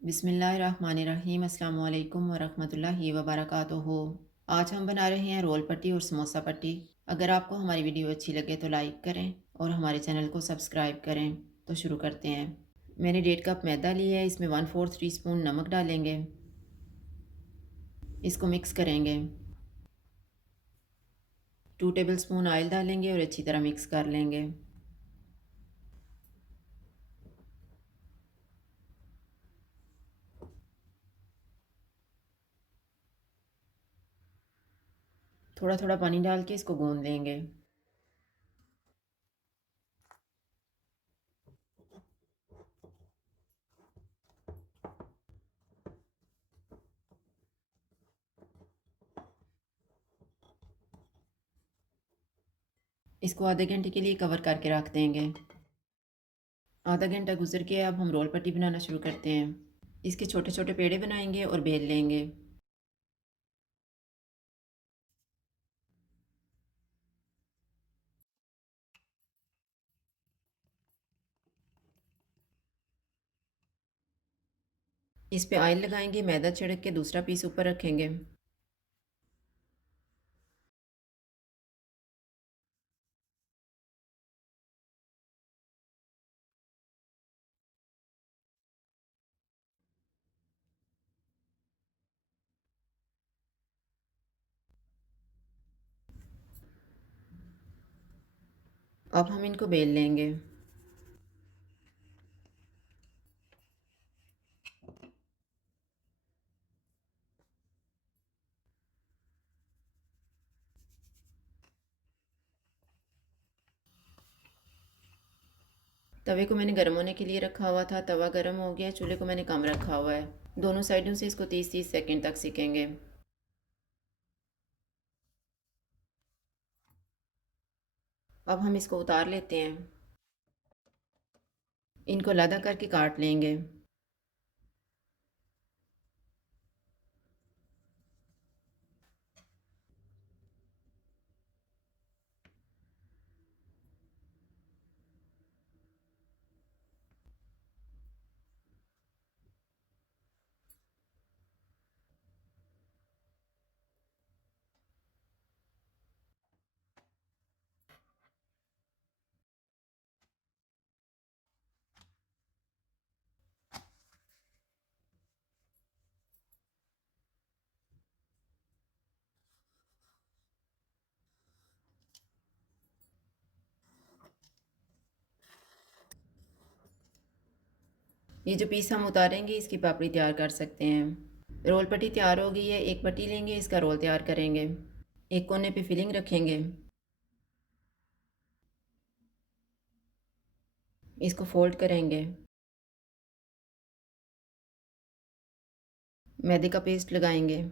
बिस्मिल्लाहिर्रहमानिर्रहीम अस्सलाम वालेकुम वरहमतुल्लाहि वबरकातुहू। आज हम बना रहे हैं रोल पट्टी और समोसा पट्टी। अगर आपको हमारी वीडियो अच्छी लगे तो लाइक करें और हमारे चैनल को सब्सक्राइब करें। तो शुरू करते हैं। मैंने 1.5 कप मैदा लिया है, इसमें 1/4 टीस्पून नमक डालेंगे। इसको मिक्स करेंगे। 2 टेबलस्पून ऑयल डालेंगे और अच्छी तरह मिक्स कर लेंगे। थोड़ा थोड़ा पानी डाल के इसको गूंद लेंगे। इसको आधे घंटे के लिए कवर करके रख देंगे। आधा घंटा गुजर के अब हम रोल पट्टी बनाना शुरू करते हैं। इसके छोटे छोटे पेड़े बनाएंगे और बेल लेंगे। इस पे ऑयल लगाएंगे, मैदा छिड़क के दूसरा पीस ऊपर रखेंगे। अब हम इनको बेल लेंगे। तवे को मैंने गर्म होने के लिए रखा हुआ था। तवा गर्म हो गया, चूल्हे को मैंने कम रखा हुआ है। दोनों साइडों से इसको 30-30 सेकंड तक सेकेंगे। अब हम इसको उतार लेते हैं। इनको लदा करके काट लेंगे। ये जो पीस हम उतारेंगे इसकी पापड़ी तैयार कर सकते हैं। रोल पट्टी तैयार हो गई है। एक पट्टी लेंगे, इसका रोल तैयार करेंगे। एक कोने पे फिलिंग रखेंगे। इसको फोल्ड करेंगे। मैदे का पेस्ट लगाएंगे।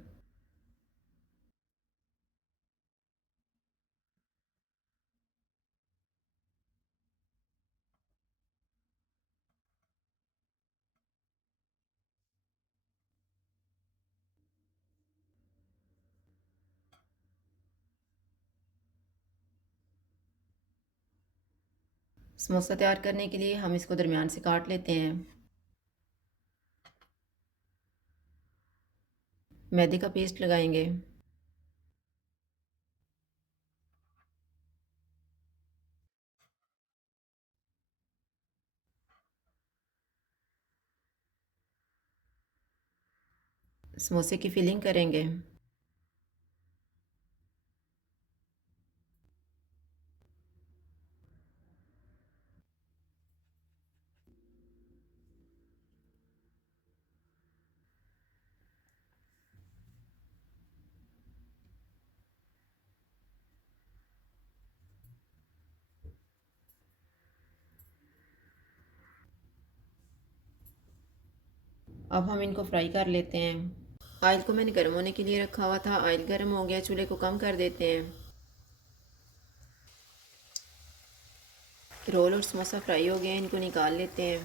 समोसा तैयार करने के लिए हम इसको दरमियान से काट लेते हैं। मैदे का पेस्ट लगाएंगे। समोसे की फिलिंग करेंगे। अब हम इनको फ्राई कर लेते हैं। ऑयल को मैंने गर्म होने के लिए रखा हुआ था। ऑयल गर्म हो गया, चूल्हे को कम कर देते हैं। रोल और समोसा फ्राई हो गए हैं, इनको निकाल लेते हैं।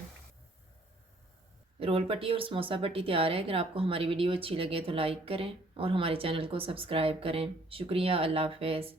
रोल पट्टी और समोसा पट्टी तैयार है। अगर आपको हमारी वीडियो अच्छी लगे तो लाइक करें और हमारे चैनल को सब्सक्राइब करें। शुक्रिया। अल्लाह हाफ़िज़।